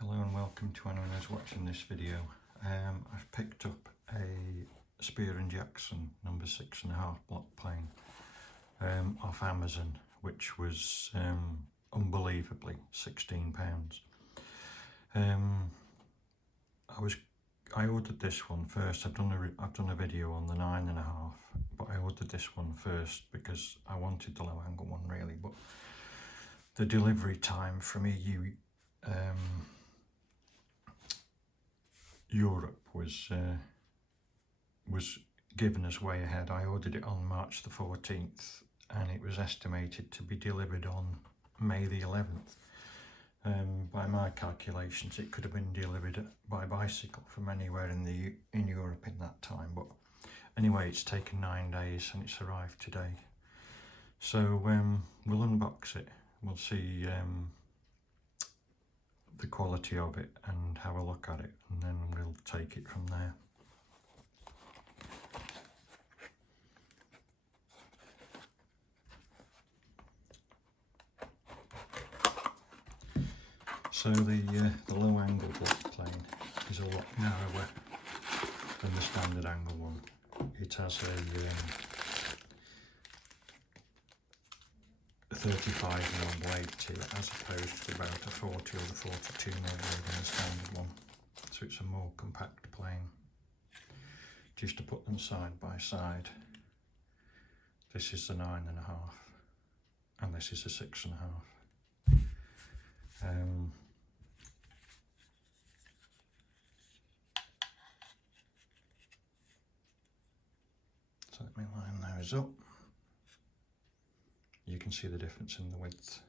Hello and welcome to anyone who's watching this video. I've picked up a Spear & Jackson number 6.5 block plane off Amazon, which was unbelievably £16. I ordered this one first. I've done a video on the 9.5, but I ordered this one first because I wanted the low angle one really, but the delivery time from EU Europe was given us way ahead. I ordered it on March the 14th and it was estimated to be delivered on May the 11th. By my calculations, it could have been delivered by bicycle from anywhere in Europe in that time, but anyway, it's taken 9 days and it's arrived today. So we'll unbox it, we'll see the quality of it and have a look at it, and then we'll take it from there. So the low angle block plane is a lot narrower than the standard angle one. It has a 35mm blade to it as opposed to about a 40 or the 42mm blade in the standard one. So it's a more compact plane. Just to put them side by side, this is the 9.5 and this is a 6.5. So let me line those up. You can see the difference in the width.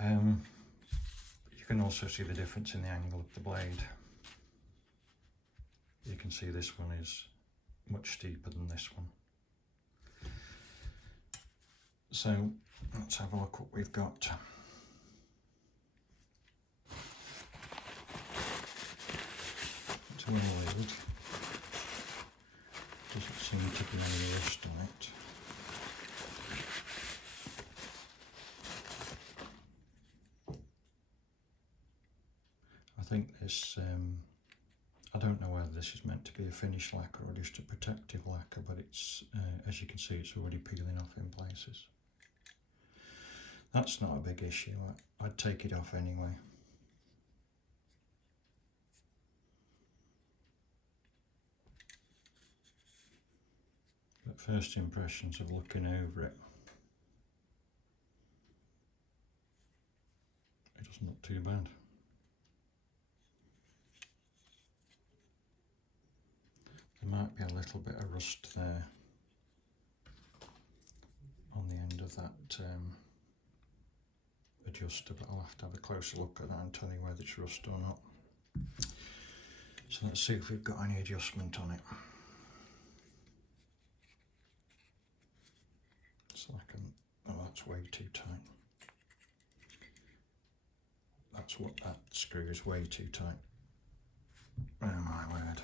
You can also see the difference in the angle of the blade. You can see this one is much steeper than this one. So let's have a look what we've got. It's well laid. Doesn't seem to be any rust on it. I think this, I don't know whether this is meant to be a finish lacquer or just a protective lacquer, but it's, as you can see, it's already peeling off in places. That's not a big issue, I'd take it off anyway. But first impressions of looking over it, it doesn't look too bad. There might be a little bit of rust there on the end of that adjuster, but I'll have to have a closer look at that and tell you whether it's rust or not. So let's see if we've got any adjustment on it. It's like oh, that's way too tight. That's what that screw is, way too tight. Oh my word.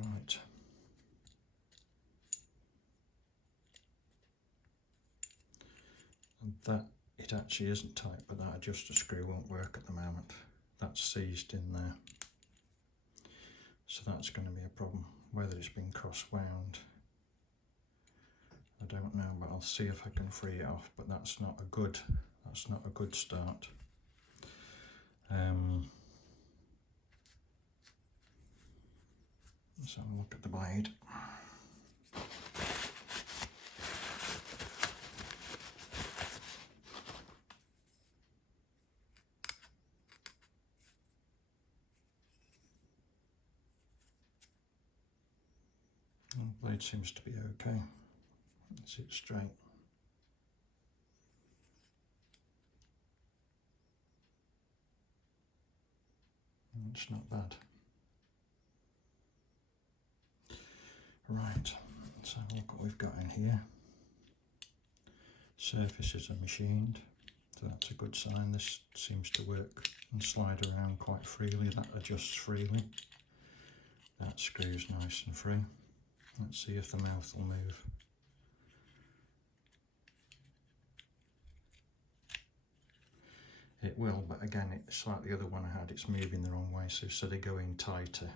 Right. And that, it actually isn't tight, but that adjuster screw won't work at the moment. That's seized in there. So that's going to be a problem. Whether it's been cross wound, I don't know, but I'll see if I can free it off, but that's not a good start. Let's have a look at the blade. The blade seems to be okay. Let's it straight. It's not bad. Right, let's have a look what we've got in here. Surfaces are machined, so that's a good sign. This seems to work and slide around quite freely. That adjusts freely. That screw's nice and free. Let's see if the mouth will move. It will, but again, it's like the other one I had, it's moving the wrong way. So instead of going tighter,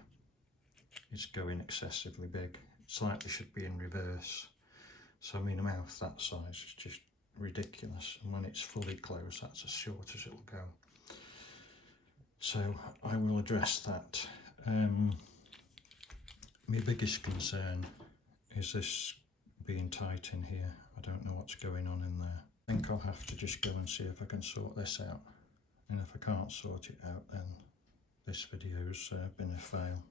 it's going excessively big. It slightly should be in reverse. So I mean, a mouth that size is just ridiculous. And when it's fully closed, that's as short as it'll go. So I will address that. My biggest concern is this being tight in here. I don't know what's going on in there. I think I'll have to just go and see if I can sort this out. And if I can't sort it out, then this video's been a fail.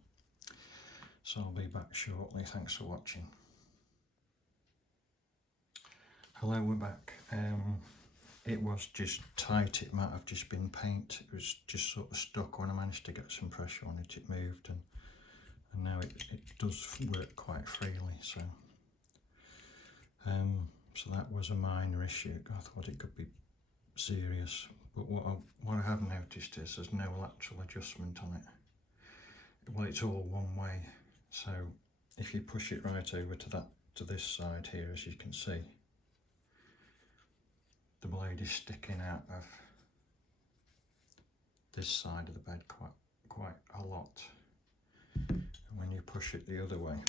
So I'll be back shortly. Thanks for watching. Hello, we're back. It was just tight. It might have just been paint. It was just sort of stuck. When I managed to get some pressure on it, it moved, and now it does work quite freely. So that was a minor issue. I thought it could be serious, but what I have noticed is there's no lateral adjustment on it. Well, it's all one way. So if you push it right over to this side here, as you can see, the blade is sticking out of this side of the bed quite a lot. And when you push it the other way,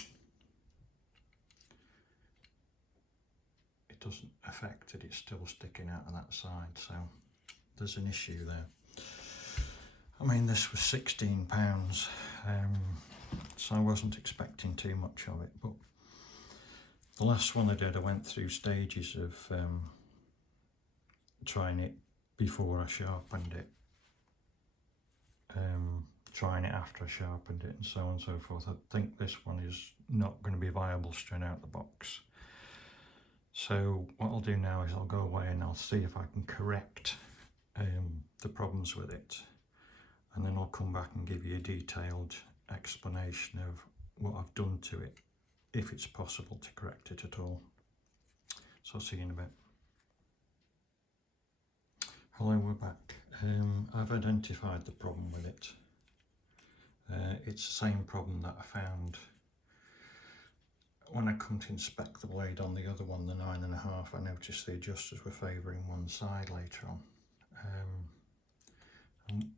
it doesn't affect it, it's still sticking out of that side. So there's an issue there. I mean, this was £16, so I wasn't expecting too much of it, but the last one I did, I went through stages of trying it before I sharpened it, trying it after I sharpened it, and so on and so forth. I think this one is not going to be viable straight out the box. So what I'll do now is I'll go away and I'll see if I can correct the problems with it, and then I'll come back and give you a detailed explanation of what I've done to it, if it's possible to correct it at all. So I'll see you in a bit. Hello, we're back. I've identified the problem with it. It's the same problem that I found when I come to inspect the blade on the other one, the 9.5. I noticed the adjusters were favouring one side later on.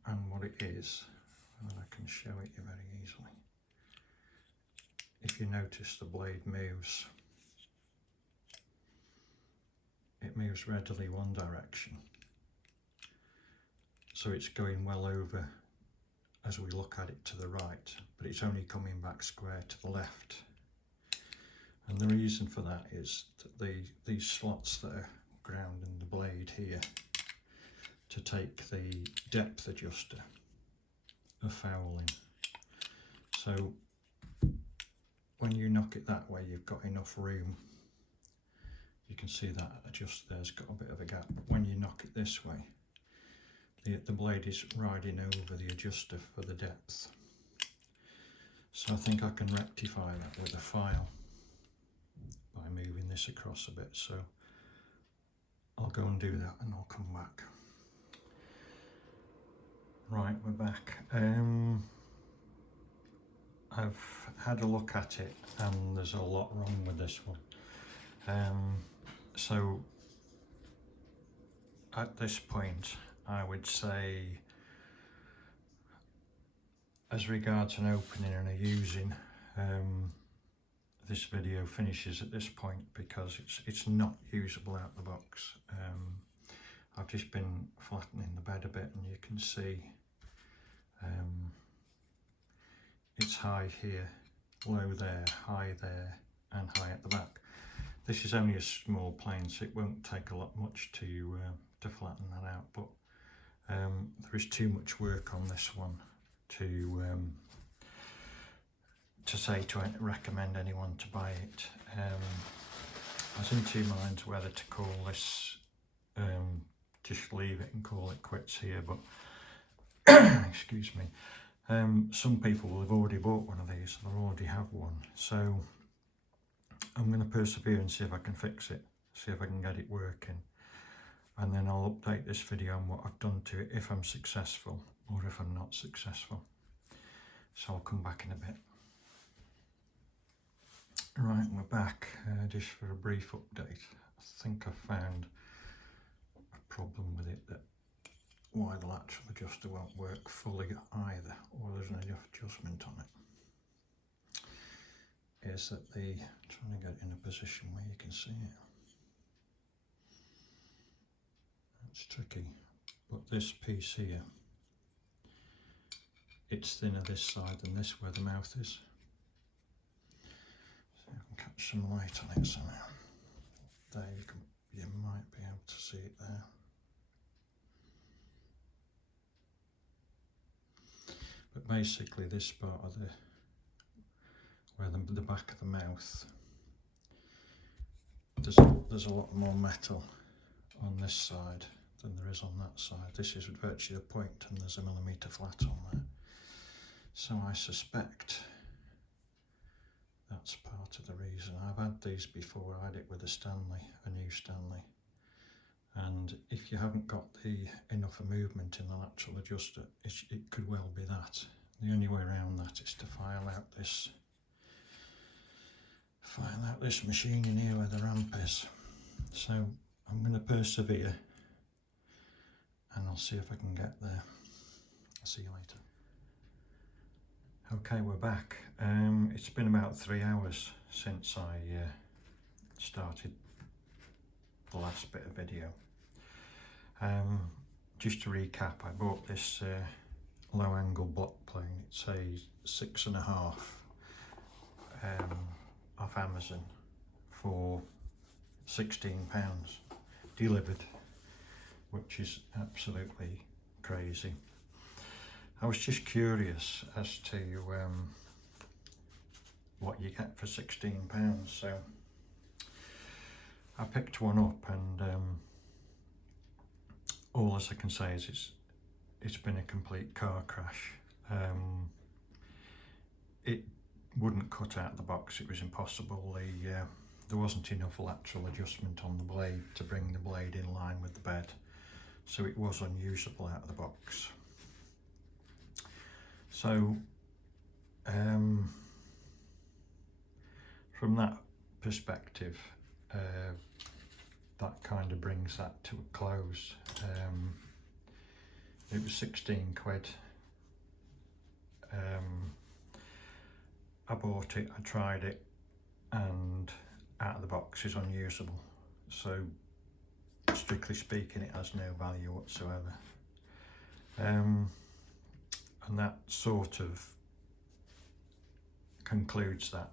And what it is, and I can show it you very easily. If you notice, the blade moves. It moves readily one direction. So it's going well over as we look at it to the right, but it's only coming back square to the left. And the reason for that is that these slots that are grounding the blade here to take the depth adjuster are fouling. So when you knock it that way, you've got enough room. You can see that adjuster there's got a bit of a gap, but when you knock it this way, the blade is riding over the adjuster for the depth. So I think I can rectify that with a file by moving this across a bit. So I'll go and do that and I'll come back. Right, we're back. I've had a look at it and there's a lot wrong with this one. So at this point, I would say, as regards an opening and a using, this video finishes at this point because it's not usable out the box. I've just been flattening the bed a bit and you can see it's high here, low there, high there and high at the back. This is only a small plane, so it won't take a lot much to flatten that out, but there is too much work on this one to say to recommend anyone to buy it. I was in two minds whether to call this, just leave it and call it quits here, but excuse me, some people will have already bought one of these, they'll already have one, so I'm going to persevere and see if I can fix it, see if I can get it working, and then I'll update this video on what I've done to it, if I'm successful or if I'm not successful. So I'll come back in a bit. Right, we're back just for a brief update. I think I found a problem with it, that why the lateral adjuster won't work fully either, or there's not enough adjustment on it, is that trying to get it in a position where you can see it. It's tricky, but this piece here, it's thinner this side than this where the mouth is. So I can catch some light on it somehow. There you might be able to see it there. But basically this part of where the back of the mouth, there's a lot more metal on this side than there is on that side. This is virtually a point and there's a millimetre flat on there. So I suspect that's part of the reason. I've had these before. I had it with a new Stanley. And if you haven't got enough movement in the lateral adjuster, it could well be that. The only way around that is to file out this machine in here where the ramp is. So I'm going to persevere and I'll see if I can get there. I'll see you later. Okay, we're back. It's been about 3 hours since I started the last bit of video. Just to recap, I bought this low angle block plane. It's a 6.5 off Amazon for £16 delivered, which is absolutely crazy. I was just curious as to what you get for £16, so I picked one up, and all as I can say is it's been a complete car crash. It wouldn't cut out the box. It was impossible. There wasn't enough lateral adjustment on the blade to bring the blade in line with the bed, so it was unusable out of the box. So from that perspective, that kind of brings that to a close. It was 16 quid. I bought it, I tried it, and out of the box is unusable. So strictly speaking, it has no value whatsoever. And that sort of concludes that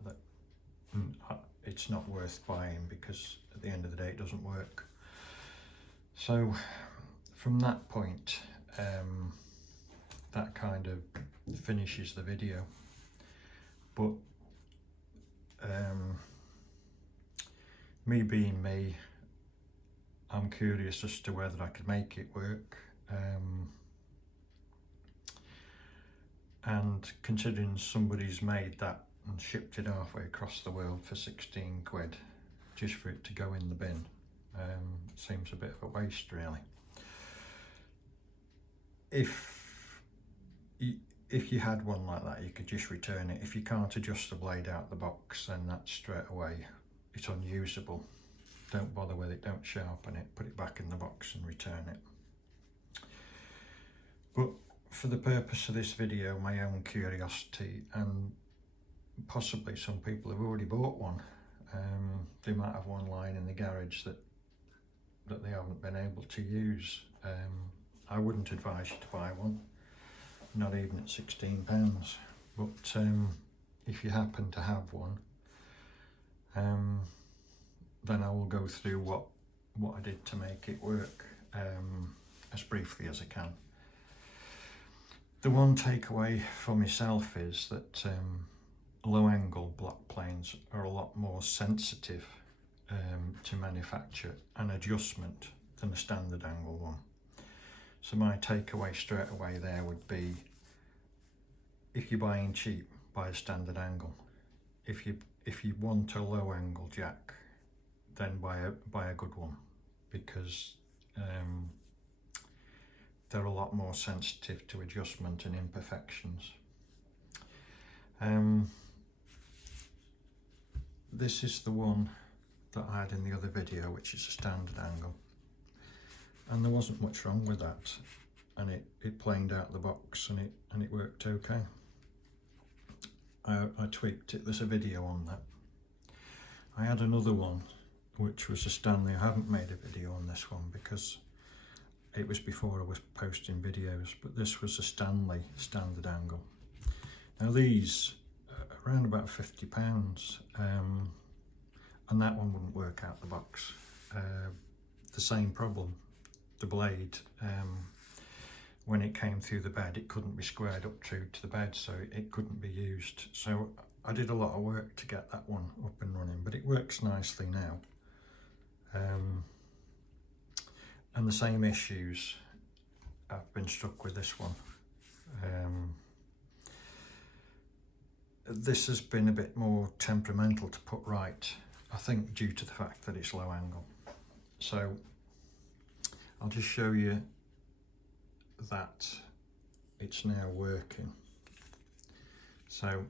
it's not worth buying, because at the end of the day it doesn't work. So from that point, that kind of finishes the video. But me being me, I'm curious as to whether I could make it work. And considering somebody's made that and shipped it halfway across the world for 16 quid just for it to go in the bin, seems a bit of a waste, really. If you had one like that, you could just return it. If you can't adjust the blade out of the box, then that's straight away, it's unusable. Don't bother with it, don't sharpen it, put it back in the box and return it. But for the purpose of this video, my own curiosity, and possibly some people have already bought one, they might have one lying in the garage that they haven't been able to use. I wouldn't advise you to buy one, not even at £16. But if you happen to have one, then I will go through what I did to make it work as briefly as I can. The one takeaway for myself is that low angle block planes are a lot more sensitive to manufacture and adjustment than a standard angle one. So my takeaway straight away there would be, if you're buying cheap, buy a standard angle. If you want a low angle jack, then buy a good one, because they're a lot more sensitive to adjustment and this is the one that I had in the other video, which is a standard angle, and there wasn't much wrong with that, and it planed out the box, and it worked okay. I tweaked it. There's a video on that. I had another one which was a Stanley. I haven't made a video on this one because it was before I was posting videos, but this was a Stanley standard angle. Now these are around about £50, and that one wouldn't work out the box. The same problem, the blade, when it came through the bed, it couldn't be squared up true to the bed, so it couldn't be used. So I did a lot of work to get that one up and running, but it works nicely now. And the same issues, I've been struck with this one. This has been a bit more temperamental to put right, I think due to the fact that it's low angle. So I'll just show you that it's now working. So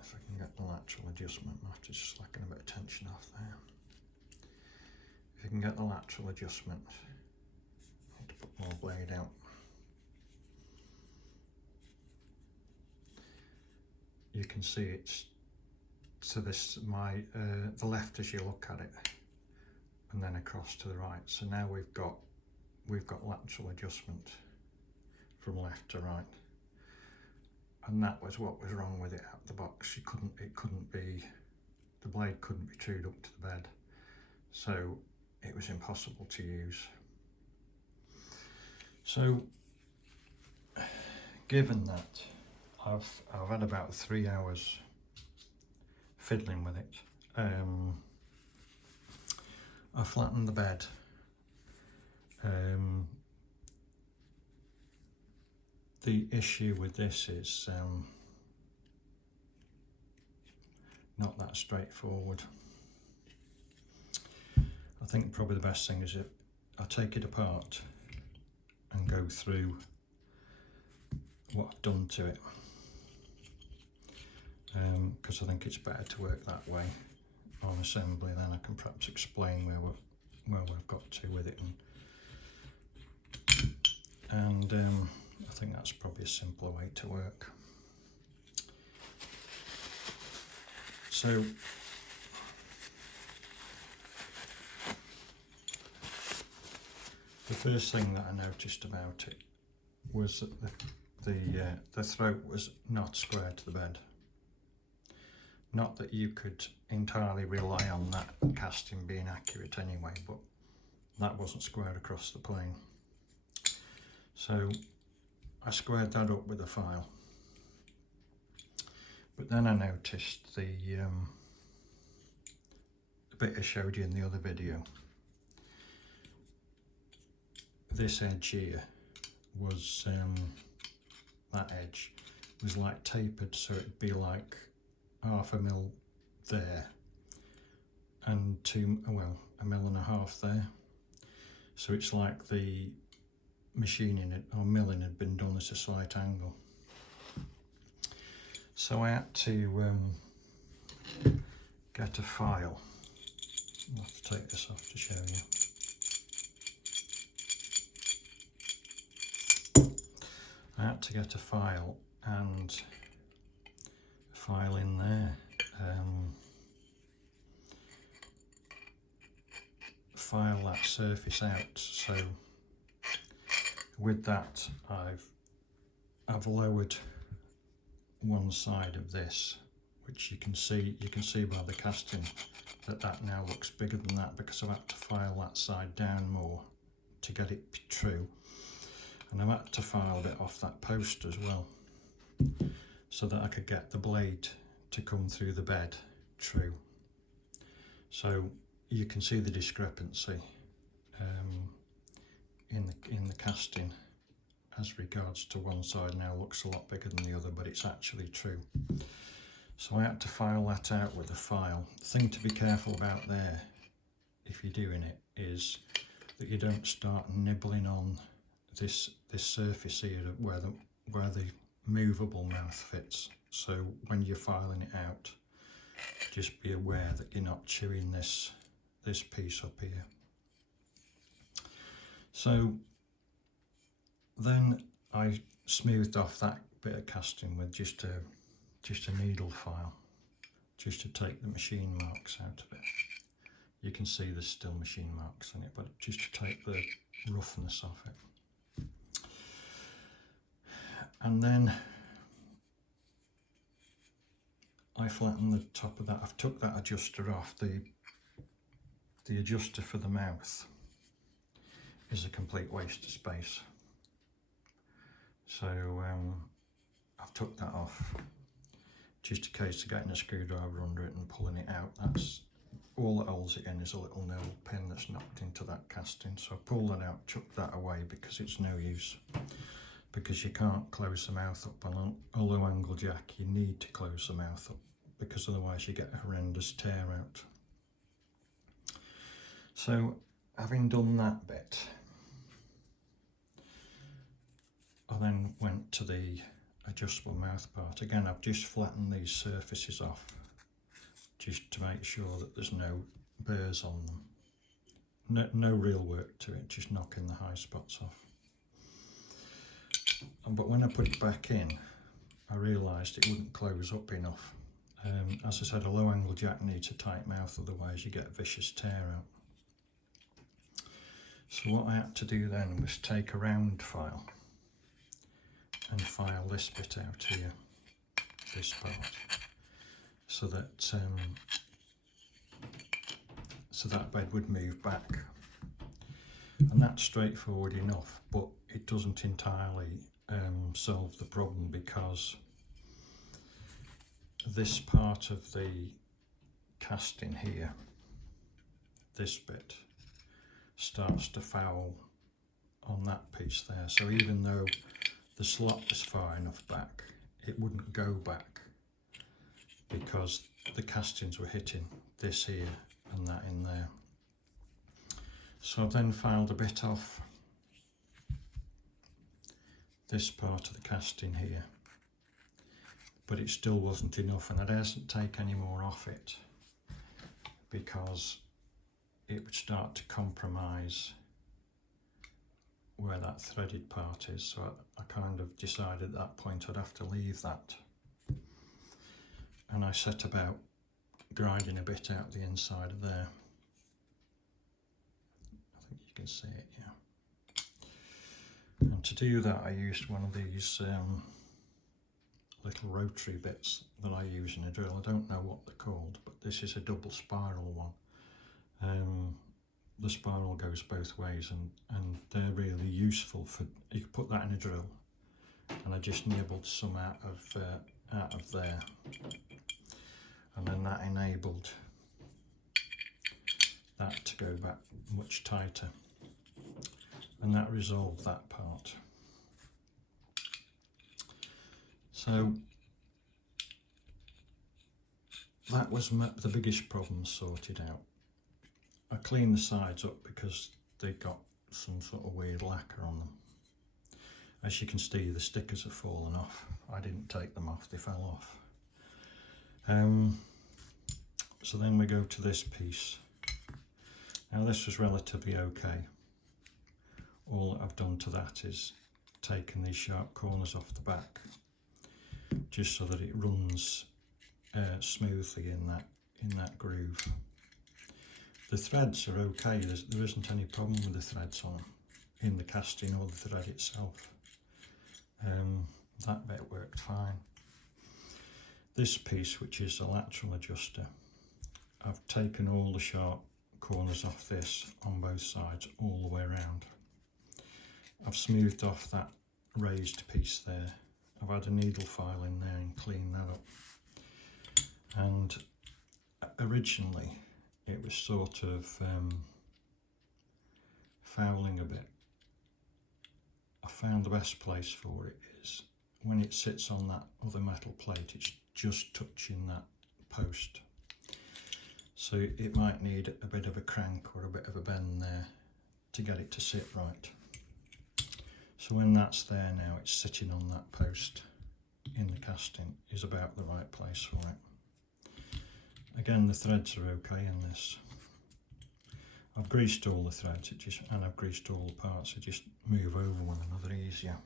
if I can get the lateral adjustment, I have to just slacken a bit of tension off there. If you can get the lateral adjustment, I need to put more blade out. You can see it's to this, the left as you look at it, and then across to the right. So now we've got lateral adjustment from left to right, and that was what was wrong with it out of the box. The blade couldn't be trued up to the bed, so it was impossible to use. So given that, I've had about 3 hours fiddling with it. I flattened the bed. The issue with this is not that straightforward. I think probably the best thing is I take it apart and go through what I've done to it, because I think it's better to work that way on assembly. Then I can perhaps explain where we've got to with it, and I think that's probably a simpler way to work. So the first thing that I noticed about it was that the throat was not square to the bed. Not that you could entirely rely on that casting being accurate anyway, but that wasn't squared across the plane. So I squared that up with a file. But then I noticed the bit I showed you in the other video. This edge here was, that edge was like tapered, so it'd be like 1/2 mil there and 1.5 mil there. So it's like the machining or milling had been done at a slight angle. So I had to get a file. I'll have to take this off to show you. I had to get a file and file in there, file that surface out. So with that, I've lowered one side of this, which you can see by the casting that now looks bigger than that, because I've had to file that side down more to get it true, and I've had to file a bit off that post as well, so that I could get the blade to come through the bed true. So you can see the discrepancy in the casting as regards to one side now looks a lot bigger than the other, but it's actually true. So I had to file that out with a file. The thing to be careful about there, if you're doing it, is that you don't start nibbling on this surface here where the movable mouth fits, so when you're filing it out, just be aware that you're not chewing this piece up here. So then I smoothed off that bit of casting with just a needle file, just to take the machine marks out of it. You can see there's still machine marks on it, but just to take the roughness off it. And then I flattened the top of that. I've took that adjuster off. The adjuster for the mouth is a complete waste of space. So I've took that off, just a case of getting a screwdriver under it and pulling it out. That's all that holds it in, is a little nail pin that's knocked into that casting. So I pulled that out, chucked that away, because it's no use. Because you can't close the mouth up on a low angle jack. You need to close the mouth up, because otherwise you get a horrendous tear out. So having done that bit, I then went to the adjustable mouth part. Again, I've just flattened these surfaces off, just to make sure that there's no burrs on them. No real work to it, just knocking the high spots off. But when I put it back in, I realised it wouldn't close up enough. As I said, a low angle jack needs a tight mouth, otherwise you get a vicious tear out. So what I had to do then was take a round file and file this bit out here, this part, so that bed would move back. And that's straightforward enough, but it doesn't entirely solve the problem, because this part of the casting here, this bit, starts to foul on that piece there. So even though the slot was far enough back, it wouldn't go back, because the castings were hitting this here and that in there. So I've then filed a bit off this part of the casting here, but it still wasn't enough, and I daresn't take any more off it, because it would start to compromise where that threaded part is. So I kind of decided at that point I'd have to leave that, and I set about grinding a bit out the inside of there. I think you can see it, yeah. And to do that, I used one of these little rotary bits that I use in a drill. I don't know what they're called, but this is a double spiral one. The spiral goes both ways, and they're really useful for, you can put that in a drill. And I just nibbled some out of there, and then that enabled that to go back much tighter, and that resolved that part. So that was the biggest problem sorted out. I cleaned the sides up because they got some sort of weird lacquer on them. As you can see, the stickers have fallen off. I didn't take them off, they fell off. So then we go to this piece. Now this was relatively okay. All that I've done to that is taken these sharp corners off the back, just so that it runs smoothly in that groove. The threads are okay, there isn't any problem with the threads on them, in the casting or the thread itself. That bit worked fine. This piece, which is a lateral adjuster, I've taken all the sharp corners off this on both sides all the way around. I've smoothed off that raised piece there. I've had a needle file in there and cleaned that up. And originally it was sort of fouling a bit. I found the best place for it is when it sits on that other metal plate, it's just touching that post. So it might need a bit of a crank or a bit of a bend there to get it to sit right. So when that's there now, it's sitting on that post, in the casting is about the right place for it. Again, the threads are okay in this. I've greased all the threads, and I've greased all the parts, they just move over one another easier.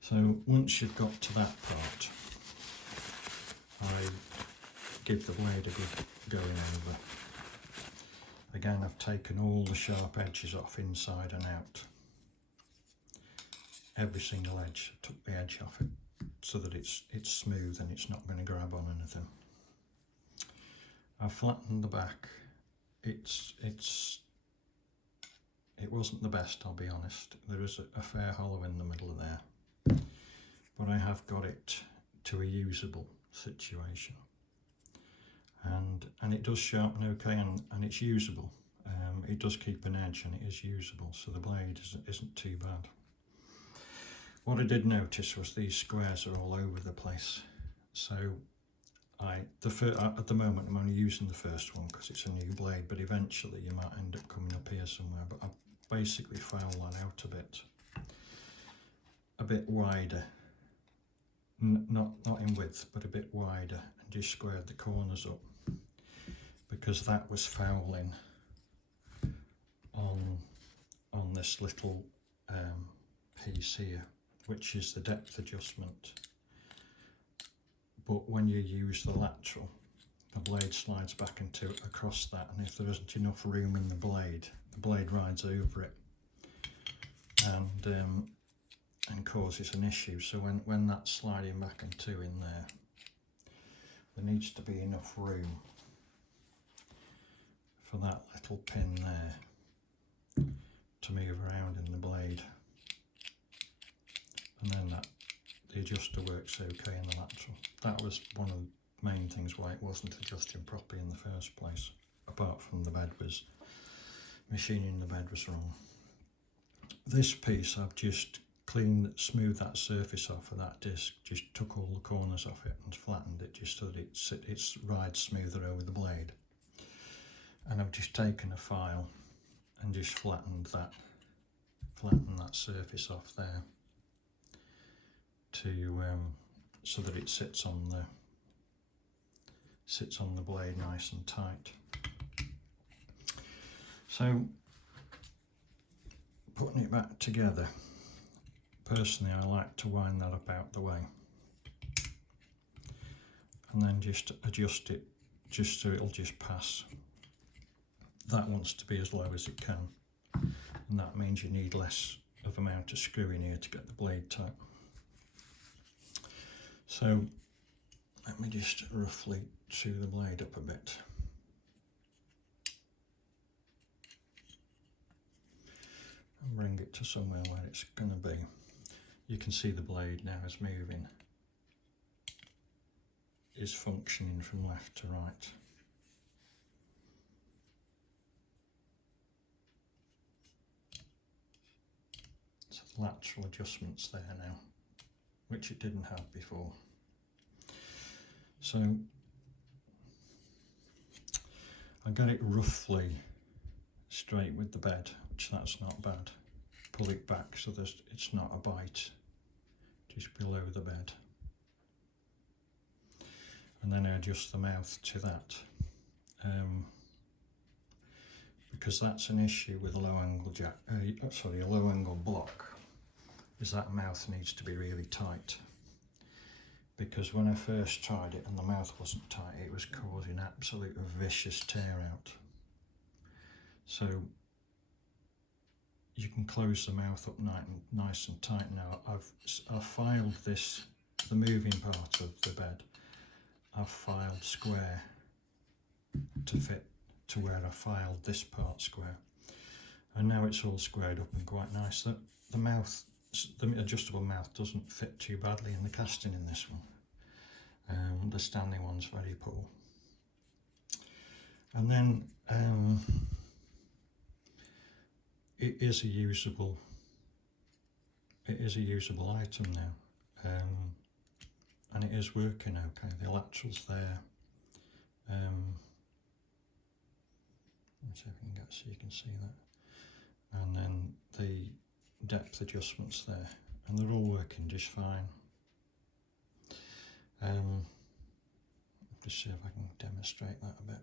So once you've got to that part, I give the blade a good going over. Again, I've taken all the sharp edges off inside and out. Every single edge, I took the edge off it so that it's smooth and it's not going to grab on anything. I've flattened the back. It wasn't the best, I'll be honest. There is a fair hollow in the middle of there, but I have got it to a usable situation, and it does sharpen okay, and it's usable. It does keep an edge and it is usable, so the blade isn't too bad. What I did notice was these squares are all over the place, so at the moment I'm only using the first one because it's a new blade, but eventually you might end up coming up here somewhere. But I basically filed that out a bit wider, not in width, but a bit wider, and just squared the corners up because that was fouling on this little piece here, which is the depth adjustment. But when you use the lateral, the blade slides back across that, and if there isn't enough room in the blade rides over it and causes an issue. So when that's sliding back into in there needs to be enough room for that little pin there to move around in the blade, and then the adjuster works okay in the lateral. That was one of the main things why it wasn't adjusting properly in the first place, apart from machining the bed was wrong. This piece I've just smoothed that surface off of that disc, just took all the corners off it and flattened it just so that it rides smoother over the blade. And I've just taken a file and just flattened that surface off there to so that it sits on the blade nice and tight. So putting it back together, personally I like to wind that up out the way and then just adjust it just so it'll just pass. That wants to be as low as it can, and that means you need less of amount of screw in here to get the blade tight. So let me just roughly chew the blade up a bit. And bring it to somewhere where it's going to be. You can see the blade now is moving, is functioning from left to right. So the lateral adjustment's there now, which it didn't have before. So I got it roughly straight with the bed, which that's not bad. Pull it back so it's not a bite, just below the bed. And then I adjust the mouth to that. Because that's an issue with a low angle block, is that mouth needs to be really tight. Because when I first tried it and the mouth wasn't tight, it was causing absolute vicious tear out. So you can close the mouth up nice and tight now. I've filed the moving part of the bed, I've filed square to fit to where I filed this part square, and now it's all squared up and quite nice. The adjustable mouth doesn't fit too badly in the casting in this one. The standing one's very poor. And then it is a usable item now, and it is working okay. The lateral's there. Let's see if we can get so you can see that. And then the depth adjustments there, and they're all working just fine. Just see if I can demonstrate that a bit.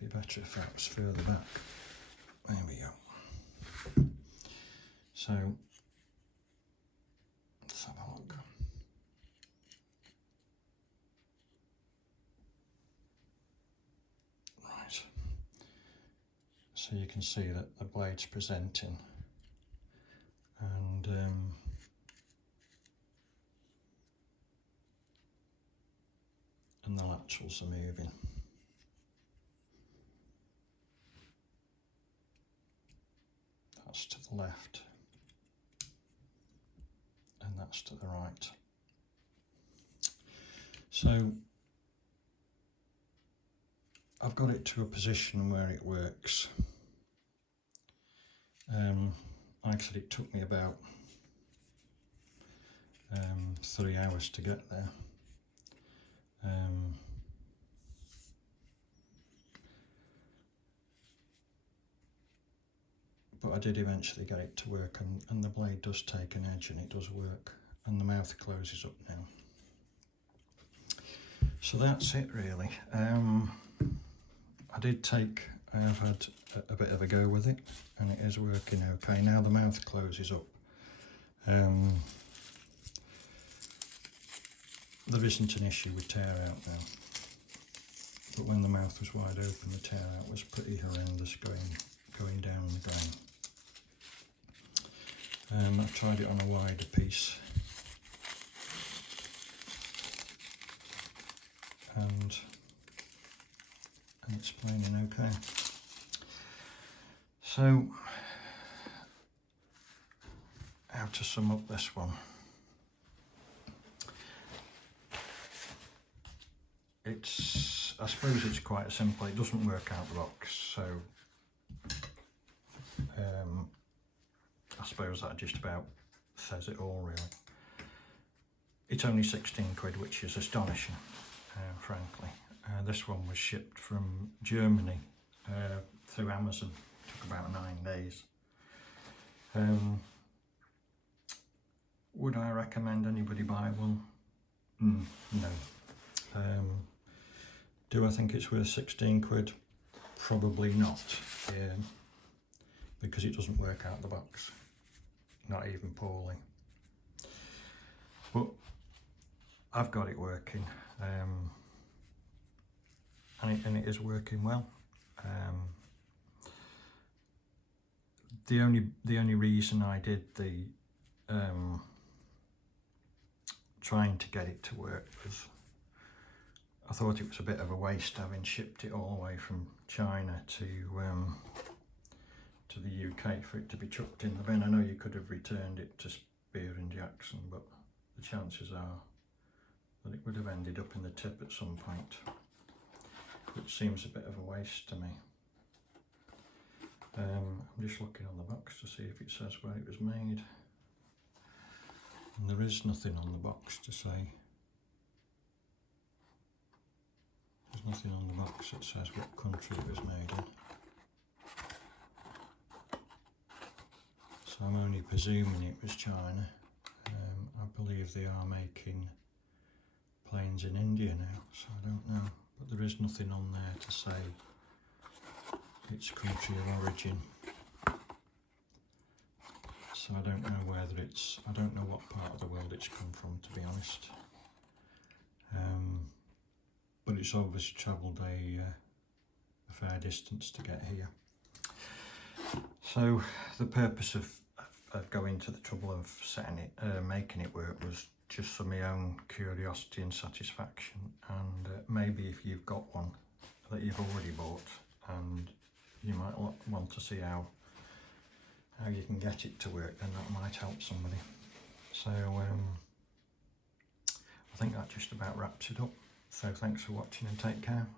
Be better if that was further back. There we go. So let's have a look. Right. So you can see that the blade's presenting, and the laterals are moving. That's to the left, and that's to the right. So I've got it to a position where it works. Like I said, it took me about 3 hours to get there. But I did eventually get it to work, and the blade does take an edge and it does work, and the mouth closes up now. So that's it really. I've had a bit of a go with it, and it is working okay. Now the mouth closes up. There isn't an issue with tear out now, but when the mouth was wide open, the tear out was pretty horrendous going down the grain. I've tried it on a wider piece, and it's planing okay. So, how to sum up this one? I suppose it's quite simple. It doesn't work out the box, so I suppose that just about says it all really. It's only 16 quid, which is astonishing, frankly. This one was shipped from Germany through Amazon. It took about 9 days. Would I recommend anybody buy one? No. Do I think it's worth 16 quid? Probably not, because it doesn't work out the box, not even poorly. But I've got it working, and it is working well. The only reason I did the trying to get it to work was I thought it was a bit of a waste having shipped it all the way from China to the UK for it to be chucked in the bin. I know you could have returned it to Spear and Jackson, but the chances are that it would have ended up in the tip at some point, which seems a bit of a waste to me. I'm just looking on the box to see if it says where it was made, and there is nothing on the box to say. There's nothing on the box that says what country it was made in. So I'm only presuming it was China. I believe they are making planes in India now, so I don't know. But there is nothing on there to say its country of origin. So I don't know I don't know what part of the world it's come from, to be honest. But it's obviously travelled a fair distance to get here. So the purpose of going to the trouble of making it work was just for my own curiosity and satisfaction, and maybe if you've got one that you've already bought and you might want to see how you can get it to work, then that might help somebody. So I think that just about wraps it up. So thanks for watching and take care.